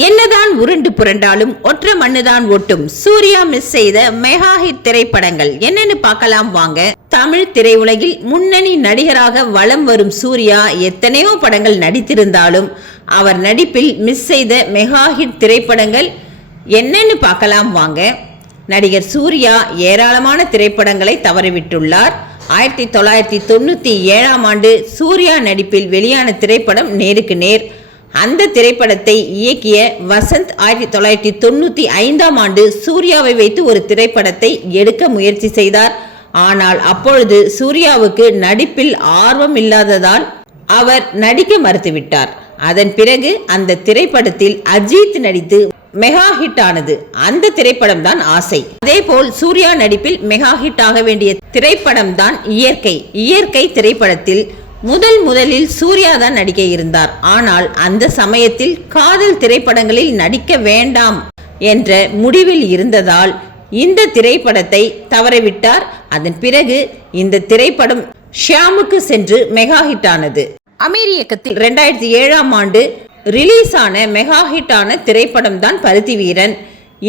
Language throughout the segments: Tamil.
என்னதான் உருண்டு புரண்டாலும் ஒற்ற மண்ணுதான் ஒட்டும். சூர்யா மிஸ் செய்த மெகா ஹிட் திரைப்படங்கள். என்னன்னு பார்க்கலாம் வாங்க. தமிழ் திரையுலகில் முன்னணி நடிகராக வலம் வரும் சூர்யா எத்தனையோ படங்கள் நடித்திருந்தாலும் அவர் நடிப்பில் மிஸ் செய்த மெகா ஹிட் திரைப்படங்கள் என்னன்னு பார்க்கலாம் வாங்க. நடிகர் சூர்யா ஏராளமான திரைப்படங்களை தவறவிட்டுள்ளார். ஆயிரத்தி தொள்ளாயிரத்தி தொண்ணூற்றி ஏழாம் ஆண்டு சூர்யா நடிப்பில் வெளியான திரைப்படம் நேருக்கு நேர். அந்த திரைப்படத்தை இயக்கிய வசந்த் ஆயிரத்தி தொள்ளாயிரத்தி தொண்ணூற்றி ஐந்தாம் ஆண்டு சூர்யாவை வைத்து ஒரு திரைப்படத்தை எடுக்க முயற்சி செய்தார். ஆனால் அப்பொழுது சூர்யாவுக்கு நடிப்பில் ஆர்வம் இல்லாததால் அவர் நடிக்க மறுத்துவிட்டார். அதன் பிறகு அந்த திரைப்படத்தில் அஜித் நடித்து மெகா ஹிட் ஆனது. அந்த திரைப்படம் தான் ஆசை. அதே போல் சூர்யா நடிப்பில் மெகா ஹிட் ஆக வேண்டிய திரைப்படம் தான் இயற்கை. இயற்கை திரைப்படத்தில் முதல் முதலில் சூர்யா தான் நடிக்க இருந்தார். ஆனால் அந்த சமயத்தில் காதல் திரைப்படங்களில் நடிக்க வேண்டாம் என்ற முடிவில் இருந்ததால் இந்த திரைப்படத்தை தவறவிட்டார். அதன் பிறகு இந்த திரைப்படம் ஷியாமுக்கு சென்று மெகா ஹிட் ஆனது அமீர் இயக்கத்தில் ரெண்டாயிரத்தி ஏழாம் ஆண்டு ரிலீஸ் ஆன மெகா ஹிட் ஆன திரைப்படம் தான் பருத்தி வீரன்.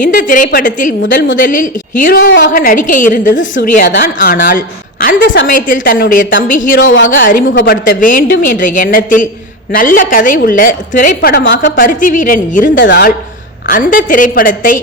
இந்த திரைப்படத்தில் முதல் முதலில் ஹீரோவாக நடிக்க இருந்தது சூர்யா தான். ஆனால் அந்த சமயத்தில் தன்னுடைய தம்பி ஹீரோவாக அறிமுகப்படுத்த வேண்டும் என்ற எண்ணத்தில் நல்ல கதை உள்ள திரைப்படமாக பருத்தி வீரன் இருந்ததால் அந்த திரைப்படத்தை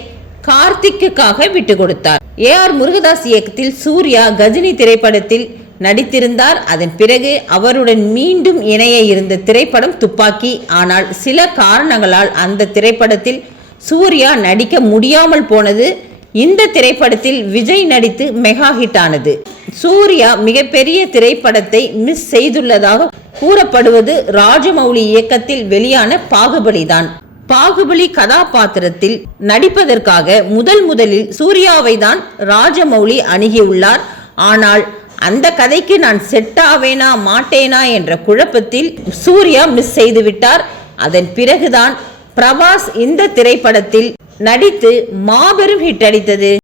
கார்த்திக்குக்காக விட்டு கொடுத்தார். ஏ ஆர் முருகதாஸ் இயக்கத்தில் சூர்யா கஜினி திரைப்படத்தில் நடித்திருந்தார். அதன் பிறகு அவருடன் மீண்டும் இணைய இருந்த திரைப்படம் துப்பாக்கி. ஆனால் சில காரணங்களால் அந்த திரைப்படத்தில் சூர்யா நடிக்க முடியாமல் போனது இந்த திரைப்படத்தில் விஜய் நடித்து மெகா ஹிட் ஆனது. சூர்யா மிகப்பெரிய திரைப்படத்தை மிஸ் செய்துள்ளதாக கூறப்படுவது ராஜமௌலி இயக்கத்தில் வெளியான பாகுபலி தான். பாகுபலி கதாபாத்திரத்தில் நடிப்பதற்காக முதல் முதலில் சூர்யாவை தான் ராஜமௌலி அணுகியுள்ளார். ஆனால் அந்த கதைக்கு நான் செட் ஆவேனா மாட்டேனா என்ற குழப்பத்தில் சூர்யா மிஸ் செய்துவிட்டார். அதன் பிறகுதான் பிரபாஸ் இந்த திரைப்படத்தில் நடித்து மாபெரும் ஹிட் அடித்தது.